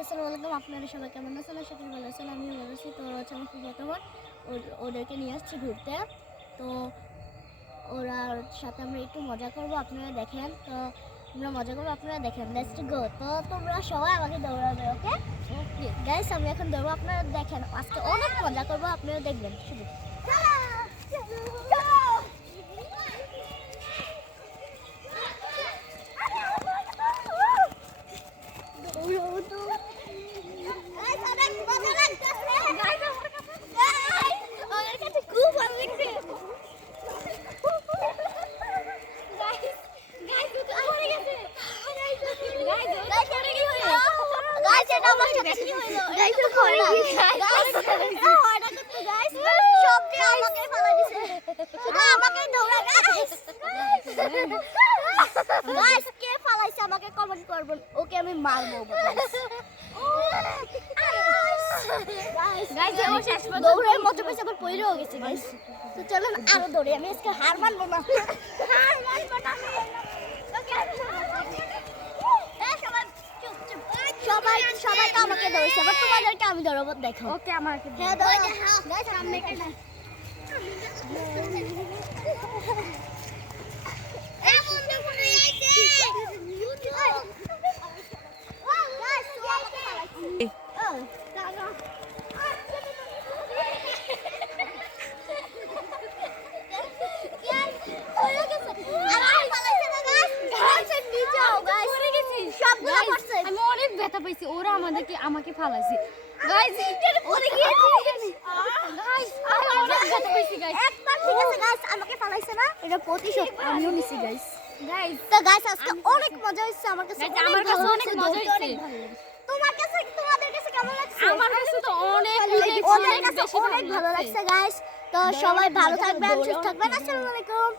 আসসালামু আলাইকুম, আপনারা সবাই কেমন আছেন? আশা করি ভালো আছেন। আমিও ভালো আছি। তো হচ্ছে আমার খুব বর্তমান ওদেরকে নিয়ে আসছি ঘুরতে। তো ওরার সাথে আমরা একটু মজা করব, আপনারা দেখেন। তো আমরা মজা করবো, আপনারা দেখেন। Let's go. তো তোমরা সবাই আমাকে দৌড়াবে, ওকে ওকে গাইস? আমি এখন দৌড়বো, আপনারা দেখেন। আজকে অনেক মজা করবো, আপনারা দেখবেন শুধু। আমাকে কমেন্ট করবেন, ওকে আমি মারবো। দৌড়ের মজা পেয়েছে, আবার পইরেও গেছে গাইস। তো চলুন আরো দৌড়ে, আমি আজকে হার মানবো না। সবাই সবাই তো আমাকে দৌড়ছে, আবার তোমাদেরকে আমি দৌড়াবো, দেখো। ওকে আমাকে হ্যাঁ দৌড়াও গাইস, সামনে কেন আমি অনেক ব্যথা পাইছি, ওরা আমাকে ফালাইছে গাইস। ওরে কি গাইস, আমি অনেক ব্যথা পাইছি গাইস। একবার ঠিক আছে গাইস, আমাকে ফালাইছে না, এটা প্রতিশোধ আমিও নিছি গাইস। গাইস তো গাইস আজকে অনেক মজা হচ্ছে, আমার কাছে আমার কাছে অনেক মজা হচ্ছে। তোমার কাছে, তোমাদের কাছে কেমন লাগছে? আমার কাছে তো অনেক অনেক বেশি ভালো লাগছে গাইস। তো সবাই ভালো থাকবেন, সুস্থ থাকবেন। আসসালামু আলাইকুম।